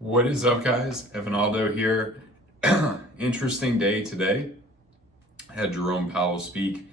What is up, guys? Evanaldo here. Interesting day today. Had Jerome Powell speak.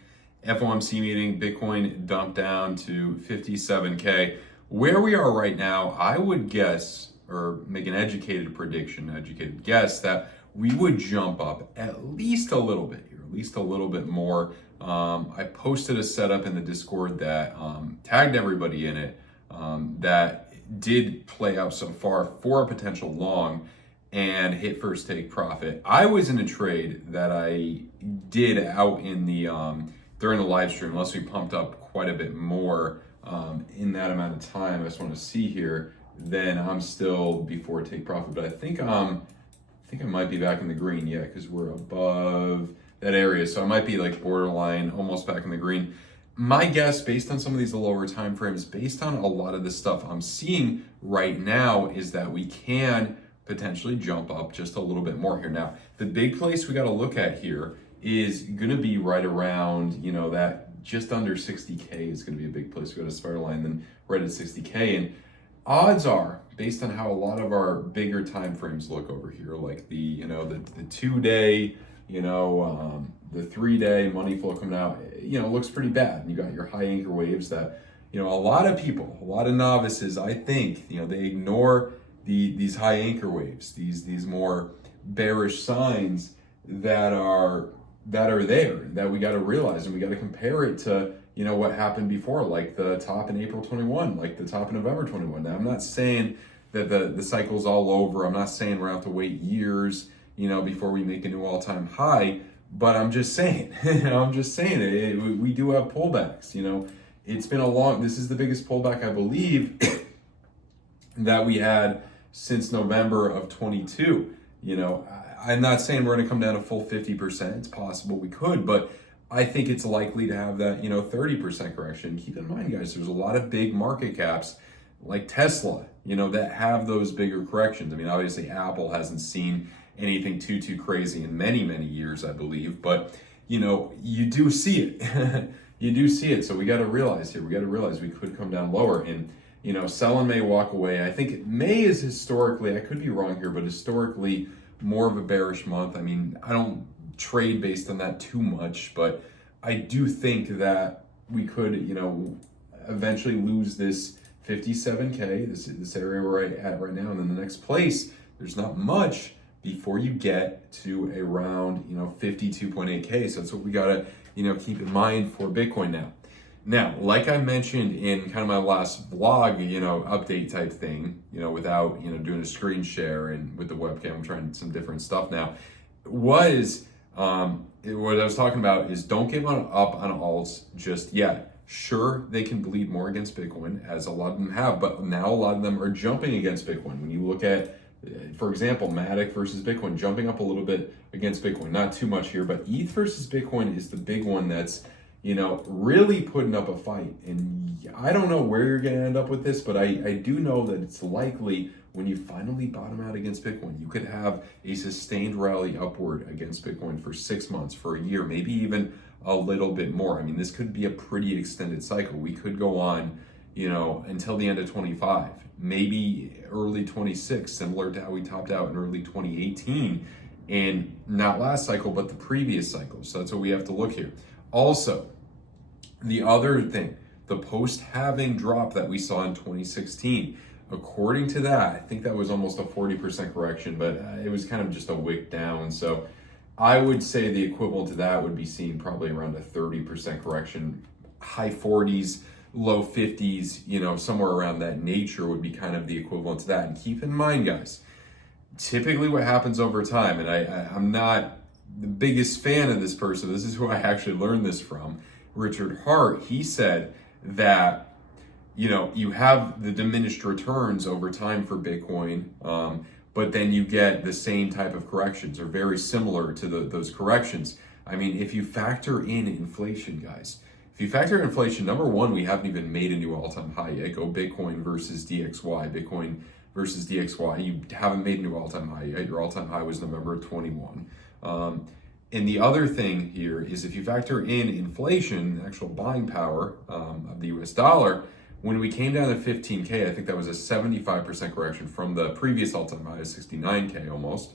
FOMC meeting, Bitcoin dumped down to 57K. Where we are right now, I would guess, or make an educated prediction, educated guess, that we would jump up at least a little bit here, at least a little bit more. I posted a setup in the Discord that tagged everybody in it that did play out so far for a potential long and hit first take profit. I was in a trade that I did out in the during the live stream, unless we pumped up quite a bit more in that amount of time. I just want to see here. Then I'm still before take profit, but I think I might be back in the green, yeah, because we're above that area. So I might be like borderline, almost back in the green. My guess, based on some of these lower time frames, based on a lot of the stuff I'm seeing right now, is that we can potentially jump up just a little bit more here. Now, the big place we got to look at here is going to be right around, that just under 60K is going to be a big place. We got a spiral line, then right at 60K. And odds are, based on how a lot of our bigger time frames look over here, like the 2-day, the 3-day money flow coming out, looks pretty bad. And you got your high anchor waves that, a lot of people, a lot of novices, I think, they ignore these high anchor waves, these more bearish signs that are there, that we got to realize, and we got to compare it to, what happened before, like the top in April 21, like the top in November 21. Now, I'm not saying that the cycle's all over. I'm not saying we're going to have to wait years, before we make a new all-time high. But I'm just saying, we do have pullbacks. It's been this is the biggest pullback, I believe, that we had since November of 22. I'm not saying we're going to come down a full 50%. It's possible we could, but I think it's likely to have that, 30% correction. Keep in mind, guys, there's a lot of big market caps like Tesla, that have those bigger corrections. I mean, obviously Apple hasn't seen anything too crazy in many years, I believe, but you do see it. You do see it. So we got to realize we could come down lower, and sell and May walk away. I think May is historically, I could be wrong here, but historically more of a bearish month. I mean, I don't trade based on that too much, but I do think that we could, eventually lose this 57K, this area we're at right now, and then the next place, there's not much before you get to around 52.8K. So that's what we gotta keep in mind for Bitcoin now. Now, like I mentioned in kind of my last vlog, update type thing, without doing a screen share and with the webcam, I'm trying some different stuff now. What I was talking about is don't give up on alts just yet. Sure, they can bleed more against Bitcoin, as a lot of them have, but now a lot of them are jumping against Bitcoin. When you look at, for example, Matic versus Bitcoin, jumping up a little bit against Bitcoin, not too much here, but ETH versus Bitcoin is the big one that's, really putting up a fight. And I don't know where you're going to end up with this, but I do know that it's likely when you finally bottom out against Bitcoin, you could have a sustained rally upward against Bitcoin for 6 months, for a year, maybe even a little bit more. I mean, this could be a pretty extended cycle. We could go on, until the end of 25, maybe early 26, similar to how we topped out in early 2018, and not last cycle, but the previous cycle. So that's what we have to look here. Also, the other thing, the post-halving drop that we saw in 2016, according to that, I think that was almost a 40% correction, but it was kind of just a wick down. So I would say the equivalent to that would be seen probably around a 30% correction, high 40s, low 50s, somewhere around that nature would be kind of the equivalent to that. And keep in mind, guys, typically what happens over time, and I'm not the biggest fan of this person, this is who I actually learned this from, Richard Hart. He said that, you have the diminished returns over time for Bitcoin, but then you get the same type of corrections, or very similar to those corrections. I mean, if you factor in inflation, guys, if you factor in inflation, number one, we haven't even made a new all-time high yet. Go Bitcoin versus DXY. Bitcoin versus DXY. You haven't made a new all-time high yet. Your all-time high was November of 21. And the other thing here is if you factor in inflation, actual buying power of the US dollar, When we came down to 15K, I think that was a 75% correction from the previous all-time high of 69K almost.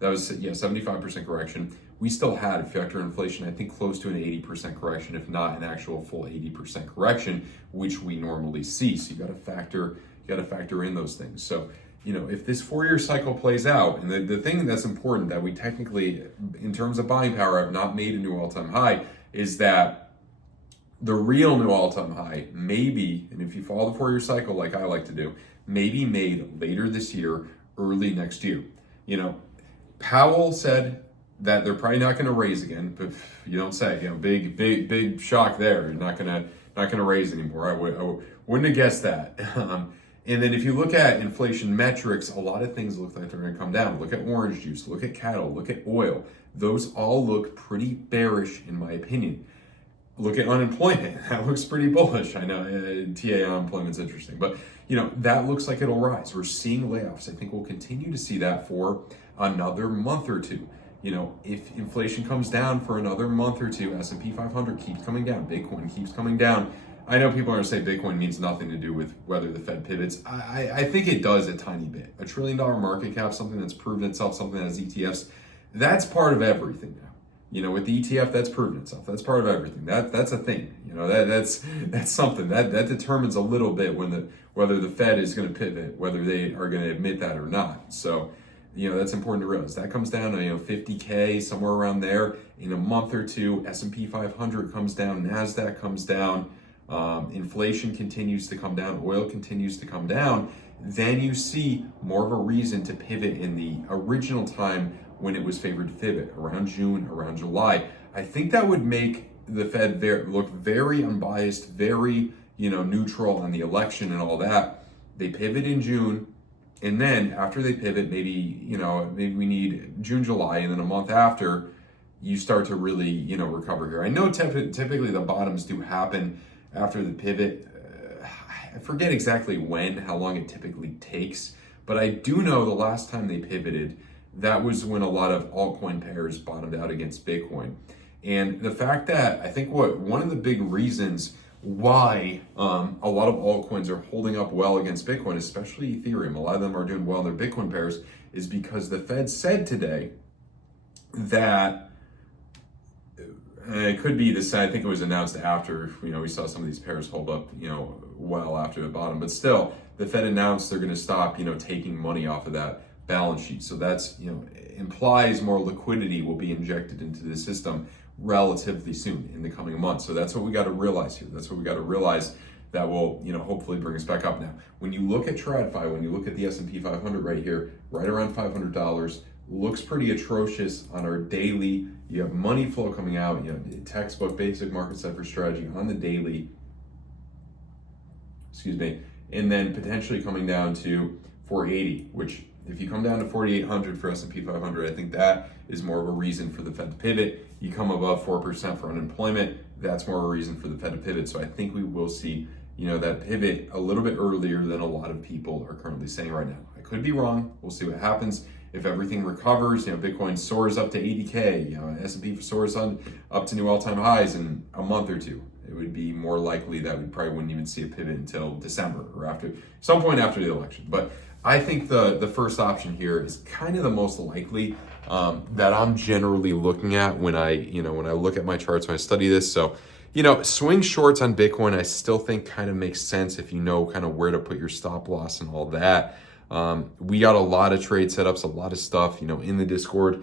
That was, 75% correction. We still had, if you factor inflation, I think close to an 80% correction, if not an actual full 80% correction, which we normally see. So you got to factor in those things. So, if this 4-year cycle plays out, and the thing that's important that we technically, in terms of buying power, have not made a new all-time high, is that the real new all-time high may be, and if you follow the 4-year cycle like I like to do, may be made later this year, early next year. Powell said that they're probably not going to raise again, but you don't say, big shock there. You're not going to raise anymore. I wouldn't have guessed that. And then if you look at inflation metrics, a lot of things look like they're going to come down. Look at orange juice, look at cattle, look at oil. Those all look pretty bearish in my opinion. Look at unemployment. That looks pretty bullish. I know TA unemployment's interesting, but that looks like it'll rise. We're seeing layoffs. I think we'll continue to see that for another month or two. If inflation comes down for another month or two, S&P 500 keeps coming down, Bitcoin keeps coming down. I know people are going to say Bitcoin means nothing to do with whether the Fed pivots. I think it does a tiny bit. $1 trillion market cap, something that's proven itself, something that has ETFs, that's part of everything now. With the ETF, that's proven itself. That's part of everything. That's a thing. That's something that determines a little bit whether the Fed is going to pivot, whether they are going to admit that or not. So, that's important to realize. That comes down to 50K, somewhere around there. In a month or two, S&P 500 comes down, NASDAQ comes down. Inflation continues to come down, oil continues to come down, then you see more of a reason to pivot in the original time when it was favored to pivot, around June, around July. I think that would make the Fed look very unbiased, very neutral on the election and all that. They pivot in June, and then after they pivot, maybe we need June, July, and then a month after, you start to really recover here. I know typically the bottoms do happen after the pivot. I forget exactly how long it typically takes, but I do know the last time they pivoted, that was when a lot of altcoin pairs bottomed out against Bitcoin. And the fact that I think one of the big reasons why a lot of altcoins are holding up well against Bitcoin, especially Ethereum, a lot of them are doing well in their Bitcoin pairs, is because the Fed said today that it could be this. I think it was announced after we saw some of these pairs hold up well after the bottom, but still the Fed announced they're going to stop taking money off of that balance sheet. So that's implies more liquidity will be injected into the system relatively soon in the coming months. So that's what we got to realize here. That's what we got to realize that will hopefully bring us back up. Now, when you look at TradFi, when you look at the S&P 500 right here, right around $500. Looks pretty atrocious on our daily. You have money flow coming out, textbook basic market cipher strategy on the daily, and then potentially coming down to 480, which if you come down to 4,800 for S&P 500, I think that is more of a reason for the Fed to pivot. You come above 4% for unemployment, that's more of a reason for the Fed to pivot. So I think we will see that pivot a little bit earlier than a lot of people are currently saying right now. I could be wrong. We'll see what happens. If everything recovers, Bitcoin soars up to 80K, S&P soars up to new all-time highs in a month or two, it would be more likely that we probably wouldn't even see a pivot until December or after some point after the election. But I think the first option here is kind of the most likely that I'm generally looking at when I look at my charts, when I study this. So, swing shorts on Bitcoin, I still think kind of makes sense if you know kind of where to put your stop loss and all that. We got a lot of trade setups, a lot of stuff, in the Discord.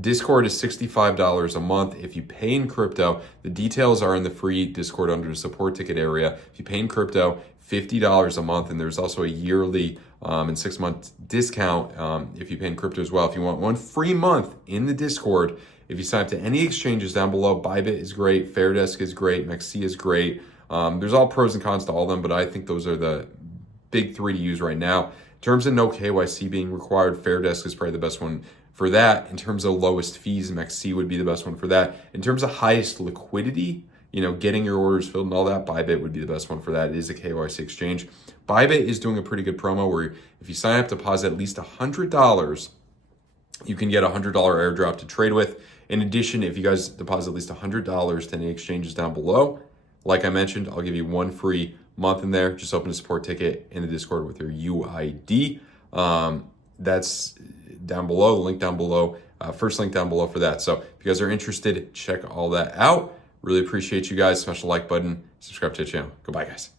Discord is $65 a month. If you pay in crypto, the details are in the free Discord under the support ticket area. If you pay in crypto, $50 a month, and there's also a yearly and 6-month discount if you pay in crypto as well. If you want one free month in the Discord, if you sign up to any exchanges down below, Bybit is great, FAIRDESK is great, MEXC is great. There's all pros and cons to all of them, but I think those are the big three to use right now. In terms of no KYC being required, FAIRDESK is probably the best one for that. In terms of lowest fees, MEXC would be the best one for that. In terms of highest liquidity, getting your orders filled and all that, Bybit would be the best one for that. It is a KYC exchange. Bybit is doing a pretty good promo where if you sign up, deposit at least $100, you can get a $100 airdrop to trade with. In addition, if you guys deposit at least $100 to any exchanges down below, like I mentioned, I'll give you one free month in there. Just open a support ticket in the Discord with your UID. That's down below, the link down below, first link down below for that. So if you guys are interested, check all that out. Really appreciate you guys. Smash the like button, subscribe to the channel. Goodbye, guys.